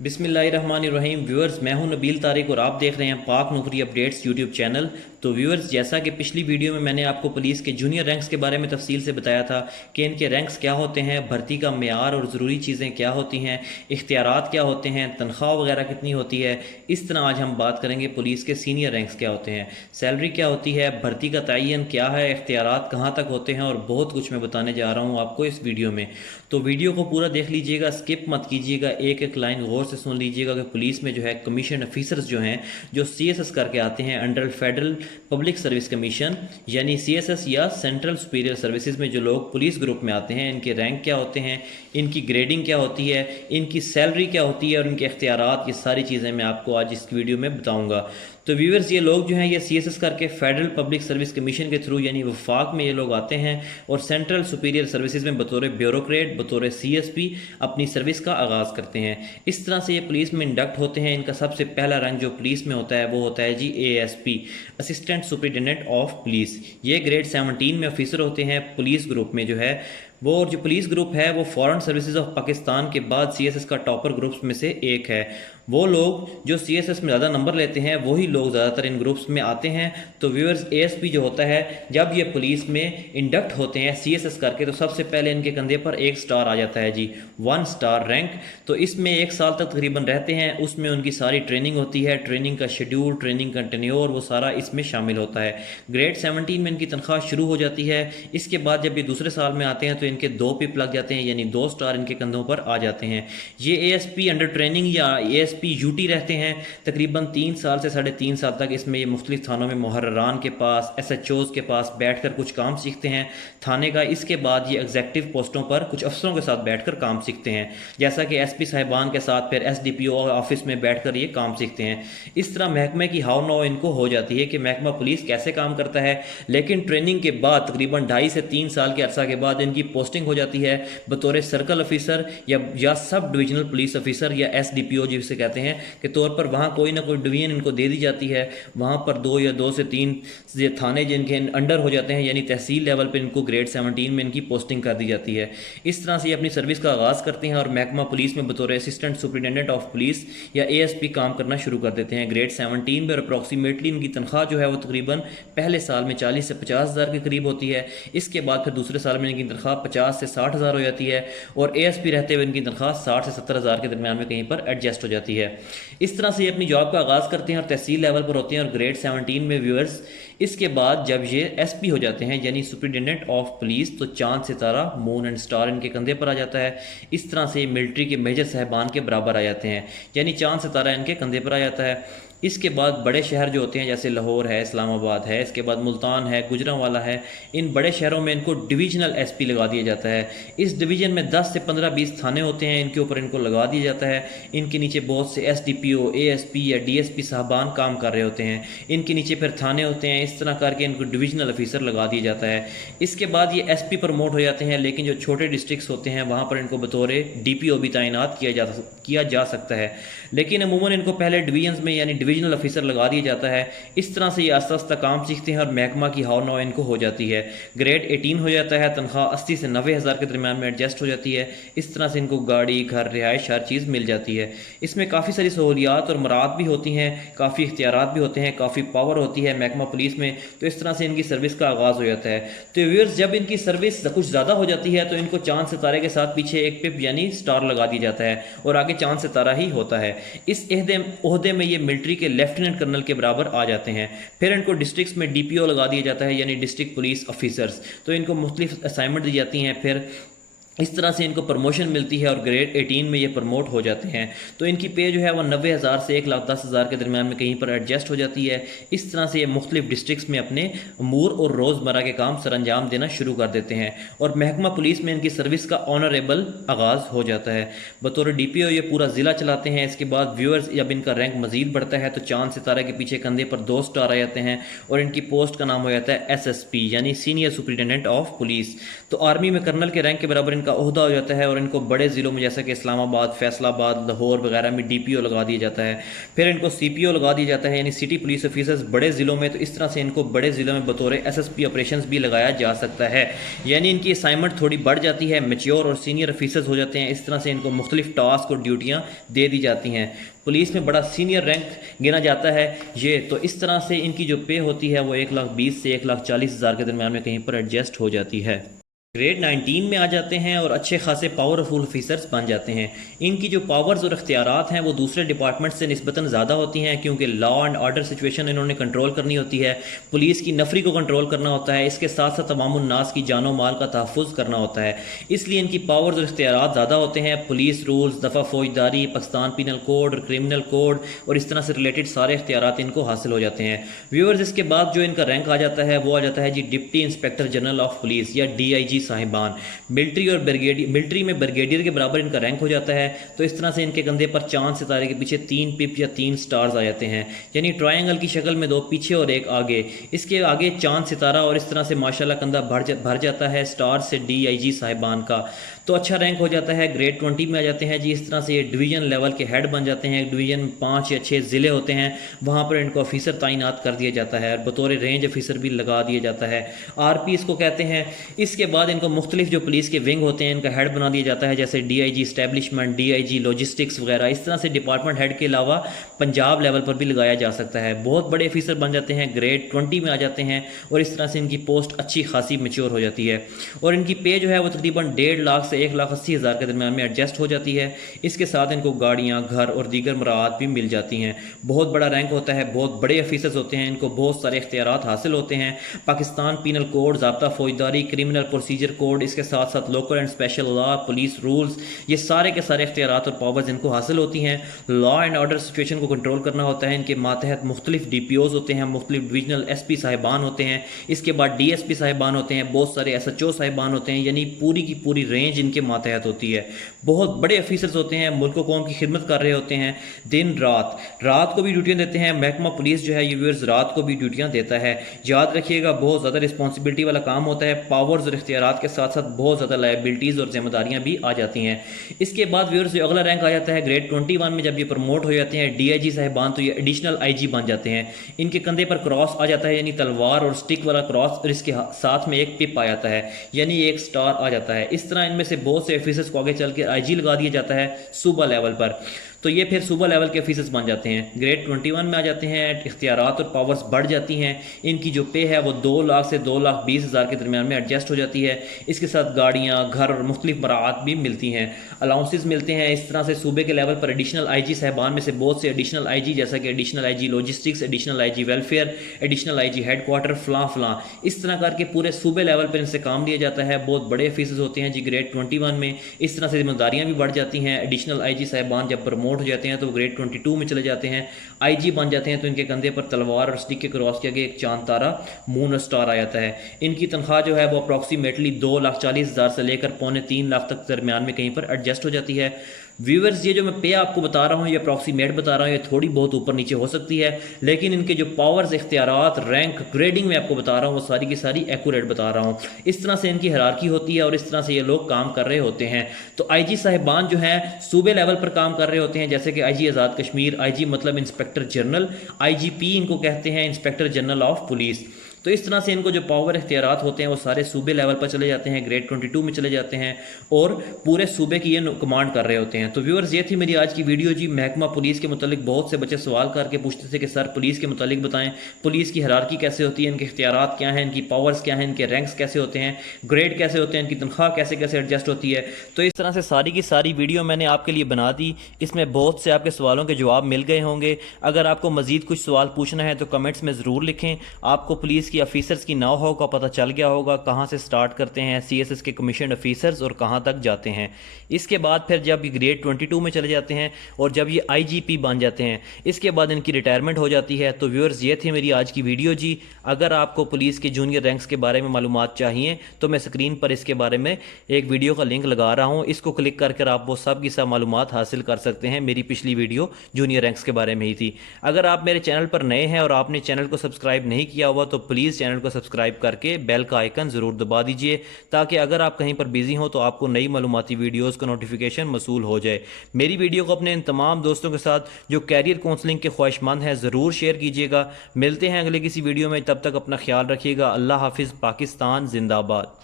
बिस्मिल्लाहिर्रहमानिर्रहीम व्यूअर्स, मैं हूं नबील तारिक और आप देख रहे हैं पाक नौकरी अपडेट्स यूट्यूब चैनल। तो व्यूअर्स, जैसा कि पिछली वीडियो में मैंने आपको पुलिस के जूनियर रैंक्स के बारे में तफसील से बताया था कि इनके रैंक्स क्या होते हैं, भर्ती का मेयार और ज़रूरी चीज़ें क्या होती हैं, इख्तियारात क्या होते हैं, तनख्वाह वगैरह कितनी होती है। इस तरह आज हम बात करेंगे पुलिस के सीनियर रैंक्स क्या होते हैं, सैलरी क्या होती है, भर्ती का तयन क्या है, इख्तियारात कहाँ तक होते हैं और बहुत कुछ मैं बताने जा रहा हूँ आपको इस वीडियो में। तो वीडियो को पूरा देख लीजिएगा, स्किप मत कीजिएगा, एक एक लाइन गौर से सुन लीजिएगा कि पुलिस में जो है कमीशन ऑफिसर्स जो हैं, जो सीएसएस करके आते हैं under federal public service commission यानी सीएसएस या सेंट्रल सुपीरियर सर्विसेज में जो लोग पुलिस ग्रुप में आते हैं, इनके रैंक क्या होते हैं, इनकी ग्रेडिंग क्या होती है, इनकी सैलरी क्या होती है और इनके इख्तियारात, ये सारी चीज़ें मैं आपको आज इस वीडियो में बताऊँगा। तो व्यूवर्स, ये लोग जो हैं ये सीएसएस करके फेडरल पब्लिक सर्विस कमीशन के थ्रू यानी वफाक में ये लोग आते हैं और सेंट्रल सुपीरियर सर्विसेज में बतौर ब्यूरोक्रेट, बतौर सीएसपी अपनी सर्विस का आगाज़ करते हैं। इस तरह से ये पुलिस में इंडक्ट होते हैं। इनका सबसे पहला रैंक जो पुलिस में होता है वो होता है जी ASP, assistant superintendent of police. ये ग्रेड 17 में ऑफिसर होते हैं पुलिस ग्रुप में जो है वो। और जो पुलिस ग्रुप है वो फॉरेन सर्विसेज ऑफ पाकिस्तान के बाद सीएसएस का टॉपर ग्रुप्स में से एक है। वो लोग जो सीएसएस में ज़्यादा नंबर लेते हैं वही लोग ज़्यादातर इन ग्रुप्स में आते हैं। तो व्यूअर्स, एएसपी जो होता है जब ये पुलिस में इंडक्ट होते हैं सीएसएस करके तो सबसे पहले इनके कंधे पर 1 स्टार आ जाता है जी, 1 स्टार रैंक। तो इसमें 1 साल तक तकरीबन रहते हैं, उसमें उनकी सारी ट्रेनिंग होती है, ट्रेनिंग का शेड्यूल, ट्रेनिंग का टेन्योर, वो सारा इसमें शामिल होता है। ग्रेड 17 में इनकी तनख्वाह शुरू हो जाती है। इसके बाद जब ये दूसरे साल में आते हैं तो इनके 2 पिप लग जाते हैं यानी 2 स्टार इनके कंधों पर आ जाते हैं। ये एएसपी अंडर ट्रेनिंग या एएसपी यूटी रहते हैं तकरीबन 3 साल से 3.5 साल तक। इसमें ये मुख्तलिफ थानों में मुहर्ररान के पास, एसएचओज़ के पास बैठकर कुछ काम सीखते हैं थाने का। इसके बाद ये एग्जेक्टिव पोस्टों पर कुछ अफसरों के साथ बैठकर काम सीखते हैं, जैसा कि एसपी साहिबान के साथ फिर एसडीपीओ ऑफिस में बैठकर ये काम सीखते हैं। इस तरह महकमे की हाव नौ इनको हो जाती है कि महकमा पुलिस कैसे काम करता है। लेकिन ट्रेनिंग के बाद तकरीबन 2.5 से 3 साल के अरसा के बाद इनकी पोस्टिंग हो जाती है बतौर सर्कल ऑफिसर या सब डिविजनल पुलिस ऑफिसर या एसडीपीओ जिसे कहते हैं के तौर पर। वहाँ कोई ना कोई डिवीजन इनको दे दी जाती है, वहाँ पर 2 या 2 से 3 थाने जिनके अंडर हो जाते हैं यानी तहसील लेवल पर इनको ग्रेड 17 में इनकी पोस्टिंग कर दी जाती है। इस तरह से ये अपनी सर्विस का आगाज़ करते हैं और महकमा पुलिस में बतौर असिस्टेंट सुपरिटेंडेंट ऑफ पुलिस या एएसपी काम करना शुरू कर देते हैं ग्रेड 17 में। और अप्रॉक्सीमेटली इनकी तनख्वाह जो है वो तकरीबन पहले साल में 40 से 50 हज़ार के करीब होती है। इसके बाद फिर दूसरे साल में इनकी तनख्वाह 50 से 60 हज़ार हो जाती है और एएसपी रहते हुए इनकी तनख्वाह 60 से 70 हज़ार के दरमियान में कहीं पर एडजस्ट हो जाती है। इस तरह से ये अपनी जॉब का आगाज़ करते हैं और तहसील लेवल पर होते हैं और ग्रेड 17 में व्यूअर्स। इसके बाद जब ये एसपी हो जाते हैं यानी सुपरिटेंडेंट ऑफ पुलिस तो चांद सितारा, मून एंड स्टार इनके कंधे पर आ जाता है। इस तरह से मिलिट्री के मेजर साहबान के बराबर आ जाते हैं यानी चांद सितारा इनके कंधे पर आ जाता है। इसके बाद बड़े शहर जो होते हैं जैसे लाहौर है, इस्लामाबाद है, इसके बाद मुल्तान है, गुजरांवाला है, इन बड़े शहरों में इनको डिविजनल एसपी लगा दिया जाता है। इस डिवीजन में 10 से 15-20 थाने होते हैं, इनके ऊपर इनको लगा दिया जाता है। इनके नीचे बहुत से एसडीपीओ, एएसपी या डीएसपी साहबान काम कर रहे होते हैं, इनके नीचे फिर थाने होते हैं। इस तरह करके इनको डिविजनल ऑफिसर लगा दिया जाता है। इसके बाद ये एसपी प्रमोट हो जाते हैं, लेकिन जो छोटे डिस्ट्रिक्ट्स होते हैं वहाँ पर इनको बतौर डीपीओ भी तैनात किया जा सकता है, लेकिन अमूमन इनको पहले डिवीजन्स में यानी डिविजनल ऑफिसर लगा दिया जाता है। इस तरह से ये आस्ता आस्ता काम सीखते हैं और महकमा की हाव नौ इनको हो जाती है। ग्रेड 18 हो जाता है, तनख्वाह 80 से 90 हज़ार के दरमियान में एडजस्ट हो जाती है। इस तरह से इनको गाड़ी, घर, रिहाइश हर चीज़ मिल जाती है। इसमें काफ़ी सारी सहूलियात और मराद भी होती हैं, काफ़ी इख्तियारात भी होते हैं, काफ़ी पावर होती है महकमा पुलिस में। तो इस तरह से इनकी सर्विस का आगाज़ हो जाता है। तो व्यूअर्स, जब इनकी सर्विस कुछ ज़्यादा हो जाती है तो इनको चांद सितारे के साथ पीछे एक पिप यानी स्टार लगा दिया जाता है और आगे चांद सितारा ही होता है। इस ओहदे में ये मिलिट्री के लेफ्टिनेंट कर्नल के बराबर आ जाते हैं। फिर इनको डिस्ट्रिक्ट्स में डीपीओ लगा दिया जाता है यानी डिस्ट्रिक्ट पुलिस ऑफिसर्स। तो इनको मुख्तलिफ असाइनमेंट दी जाती हैं, फिर इस तरह से इनको प्रमोशन मिलती है और ग्रेड 18 में ये प्रमोट हो जाते हैं। तो इनकी पे जो है वो 90 हज़ार से 1,10,000 के दरमियान में कहीं पर एडजस्ट हो जाती है। इस तरह से ये मुख्तलिफ डिस्ट्रिक्ट्स में अपने अमूर और रोज़मर्रा के काम सर अंजाम देना शुरू कर देते हैं और महकमा पुलिस में इनकी सर्विस का ऑनरेबल आगाज़ हो जाता है। बतौर डीपीओ ये पूरा ज़िला चलाते हैं। इसके बाद व्यूअर्स, जब इनका रैंक मजीद बढ़ता है तो चांद सितारा के पीछे कंधे पर 2 स्टार आ जाते हैं और इनकी पोस्ट का नाम हो जाता है एसएसपी यानी सीनियर सुपरिटेंडेंट ऑफ पुलिस। तो आर्मी में कर्नल के रैंक के बराबर इनका इनका ओहदा हो जाता है और इनको बड़े ज़िलों में जैसे कि इस्लामाबाद, फैसलाबाद, लाहौर वगैरह में DPO लगा दिया जाता है। फिर इनको CPO लगा दिया जाता है, यानी सिटी पुलिस ऑफिसर्स बड़े ज़िलों में। तो इस तरह से इनको बड़े ज़िलों में बतौर SSP ऑपरेशंस भी लगाया जा सकता है, यानी इनकी असाइनमेंट थोड़ी बढ़ जाती है, मेच्योर और सीनियर ऑफिसर्स हो जाते हैं। इस तरह से इनको मुख्तलिफ टास्क और ड्यूटियाँ दे दी जाती हैं। पुलिस में बड़ा सीनियर रैंक गिना जाता है ये। तो इस तरह से इनकी जो पे होती है वो 1,20,000 से 1,40,000 के दरमियान में कहीं पर एडजस्ट हो जाती है। ग्रेड 19 में आ जाते हैं और अच्छे खासे पावरफुल ऑफिसर्स बन जाते हैं। इनकी जो पावर्स और इख्तियारात हैं वो दूसरे डिपार्टमेंट से निस्बतन ज़्यादा होती हैं, क्योंकि लॉ एंड ऑर्डर सिचुएशन इन्होंने कंट्रोल करनी होती है, पुलिस की नफरी को कंट्रोल करना होता है, इसके साथ साथ तमाम नास की जानो माल का तहफ़्फ़ुज़ करना होता है। इसलिए इनकी पावर्स और इख्तियारात ज़्यादा होते हैं। पुलिस रूल्स, दफ़ा फौजदारी, पाकिस्तान पीनल कोड और क्रिमिनल कोड और इस तरह से रिलेटेड सारे इख्तियारात इनको हासिल हो जाते हैं। व्यूअर्स, इसके बाद जो इनका रैंक आ जाता है वो आ जाता है जी deputy inspector general of police या DIG साहिबान। मिलिट्री और ब्रिगेडियर, मिलिट्री में ब्रिगेडियर के बराबर इनका रैंक हो जाता है। तो इस तरह से इनके कंधे पर चांद सितारे के पीछे 3 पिप या 3 स्टार्स आ जाते हैं, यानी ट्रायंगल की शक्ल में 2 पीछे और 1 आगे। इसके आगे चांद सितारा और इस तरह से माशाल्लाह कंधा भर जाता है स्टार से DIG साहिबान का। तो अच्छा रैंक हो जाता है। ग्रेड 20 में आ जाते हैं जी। इस तरह से ये डिवीज़न लेवल के हेड बन जाते हैं। डिवीज़न 5 या 6 ज़िले होते हैं, वहाँ पर इनको ऑफिसर तैनात कर दिया जाता है, बतौर रेंज ऑफिसर भी लगा दिया जाता है, RP इसको कहते हैं। इसके बाद इनको मुख्तलिफ जो पुलिस के विंग होते हैं इनका हेड बना दिया जाता है, जैसे DIG स्टैब्लिशमेंट, DIG लॉजिस्टिक्स वगैरह। इस तरह से डिपार्टमेंट हेड के अलावा पंजाब लेवल पर भी लगाया जा सकता है। बहुत बड़े ऑफिसर बन जाते हैं, ग्रेड 20 में आ जाते हैं और इस तरह से इनकी पोस्ट अच्छी खासी मेच्योर हो जाती है और इनकी पे जो है वो तकरीबन 1.5 लाख से 1,80,000 के दरमियान में एडजस्ट हो जाती है। इसके साथ इनको गाड़ियाँ, घर और दीगर मराहत भी मिल जाती हैं। बहुत बड़ा रैंक होता है, बहुत बड़े ऑफिसर्स होते हैं, इनको बहुत सारे इख्तियारात हासिल होते हैं। पाकिस्तान पीनल कोड, ज़ाब्ता फौजदारी, क्रिमिनल प्रोसीजर कोड, इसके साथ साथ local and special law, police rules, ये सारे के सारे इख्तियारात और पावर्स इनको हासिल होती हैं। लॉ एंड ऑर्डर सिचुएशन को कंट्रोल करना होता है। इनके मातहत मुख्तलिफ DPOs होते हैं, मुख्तलिफ डिविजनल SP साहिबान होते हैं, इसके बाद DSP साहिबान होते हैं, बहुत सारे SHO साहिबान होते हैं, यानी पूरी की पूरी रेंज इनके मातहत होती है। बहुत बड़े ऑफिसर्स होते हैं, मुल्क को कौम की खिदमत कर रहे होते हैं, दिन रात को भी ड्यूटियाँ देते हैं। महकमा पुलिस जो है ये व्यूअर्स रात को भी ड्यूटियाँ देता है। याद रखिएगा, बहुत ज़्यादा रिस्पॉन्सिबिलिटी वाला काम होता है। पावर्स और इख्तियारात के साथ साथ बहुत ज़्यादा लायबिलिटीज़ और जिम्मेदारियाँ भी आ जाती हैं। इसके बाद व्यूअर्स जो अगला रैंक आ जाता है ग्रेड 21 में, जब ये प्रमोट हो जाते हैं DIG साहिबान, तो ये एडिशनल IG बन जाते हैं। इनके कंधे पर क्रॉस आ जाता है, यानी तलवार और स्टिक वाला क्रॉस, और इसके साथ में एक पिप आ जाता है, यानी एक स्टार आ जाता है। इस तरह इनमें से बहुत से ऑफिसर्स को आगे चल के IG लगा दिया जाता है सूबा लेवल पर, तो ये फिर सूबा लेवल के ऑफिसर्स बन जाते हैं। ग्रेड 21 में आ जाते हैं, इख्तियारात और पावर्स बढ़ जाती हैं। इनकी जो पे है वो 2 लाख से 2,20,000 के दरमियान में एडजस्ट हो जाती है। इसके साथ गाड़ियाँ, घर और मुख्तलिफ मराहत भी मिलती हैं, अलाउंसेस मिलते हैं। इस तरह से सूबे के लेवल पर एडिशनल IG साहिबान में से बहुत से एडिशनल IG, जैसा कि additional IG logistics, additional IG welfare, additional IG headquarter, फलां इस तरह करके पूरे सूबे लेवल पर इनसे काम लिया जाता है। बहुत बड़े ऑफिसर्स होते हैं जी ग्रेड 21 में। इस तरह से जिम्मेदारियाँ भी बढ़ जाती हैं। एडिशनल IG साहिबान जब प्रमोट हो जाते हैं तो ग्रेड 22 में चले जाते हैं, IG बन जाते हैं, तो इनके कंधे पर तलवार और स्टिक के क्रॉस के आगे एक चांद तारा, मून और स्टार आ जाता है। इनकी तनख्वाह जो है वो अप्रॉक्सीमेटली 2,40,000 से लेकर 2.25 लाख तक दरमियान में कहीं पर एडजस्ट हो जाती है। व्यूअर्स, ये जो मैं पे आपको बता रहा हूँ, ये अप्रॉक्सीमेट बता रहा हूँ, ये थोड़ी बहुत ऊपर नीचे हो सकती है, लेकिन इनके जो पावर्स, इख्तियारात, रैंक, ग्रेडिंग में आपको बता रहा हूँ वो सारी की सारी एक्यूरेट बता रहा हूँ। इस तरह से इनकी हायरार्की होती है और इस तरह से ये लोग काम कर रहे होते हैं। तो IG साहिबान जो हैं सूबे लेवल पर काम कर रहे होते हैं, जैसे कि IG आज़ाद कश्मीर, IG मतलब इंस्पेक्टर जनरल, IGP इनको कहते हैं, इंस्पेक्टर जनरल ऑफ पुलिस। तो इस तरह से इनको जो पावर इख्तियारात होते हैं वो सारे सूबे लेवल पर चले जाते हैं, ग्रेड 22 में चले जाते हैं और पूरे सूबे की ये कमांड कर रहे होते हैं। तो व्यूअर्स, ये थी मेरी आज की वीडियो जी। महकमा पुलिस के मुतालिक बहुत से बच्चे सवाल करके पूछते थे कि सर पुलिस के मुतालिक बताएं, पुलिस की हायरार्की कैसे होती है, इनके इख्तियारात क्या हैं, इनकी पावर्स क्या हैं, इनके रैंक्स कैसे होते हैं, ग्रेड कैसे होते हैं, इनकी तनख्वाह कैसे कैसे एडजस्ट होती है। तो इस तरह से सारी की सारी वीडियो मैंने आपके लिए बना दी। इसमें बहुत से आपके सवालों के जवाब मिल गए होंगे। अगर आपको मज़ीद कुछ सवाल पूछना है तो कमेंट्स में ज़रूर लिखें। आपको पुलिस की ऑफिसर्स की नाव का पता चल गया होगा, कहाँ से स्टार्ट करते हैं CSS के कमीशन ऑफिसर्स और कहाँ तक जाते हैं। इसके बाद फिर जब ये ग्रेड 22 में चले जाते हैं और जब ये IGP बन जाते हैं, इसके बाद इनकी रिटायरमेंट हो जाती है। तो व्यूअर्स, ये थी मेरी आज की वीडियो जी। अगर आपको पुलिस के जूनियर रैंक्स के बारे में मालूमात चाहिए तो मैं स्क्रीन पर इसके बारे में एक वीडियो का लिंक लगा रहा हूँ, इसको क्लिक करके आप वो सब की सब मालूमात हासिल कर सकते हैं। मेरी पिछली वीडियो जूनियर रैंक्स के बारे में ही थी। अगर आप मेरे चैनल पर नए हैं और आपने चैनल को सब्सक्राइब नहीं किया हुआ तो प्लीज़ चैनल को सब्सक्राइब करके बेल का आइकन ज़रूर दबा दीजिए, ताकि अगर आप कहीं पर बिजी हो तो आपको नई मालूमाती वीडियोज़ का नोटिफिकेशन मसूल हो जाए। मेरी वीडियो को अपने इन तमाम दोस्तों के साथ जो कैरियर काउंसलिंग के ख्वाहिशमंद हैं ज़रूर शेयर कीजिएगा। मिलते हैं अगले किसी वीडियो में, तब तक अपना ख्याल रखिएगा। अल्लाह हाफिज़। पाकिस्तान जिंदाबाद।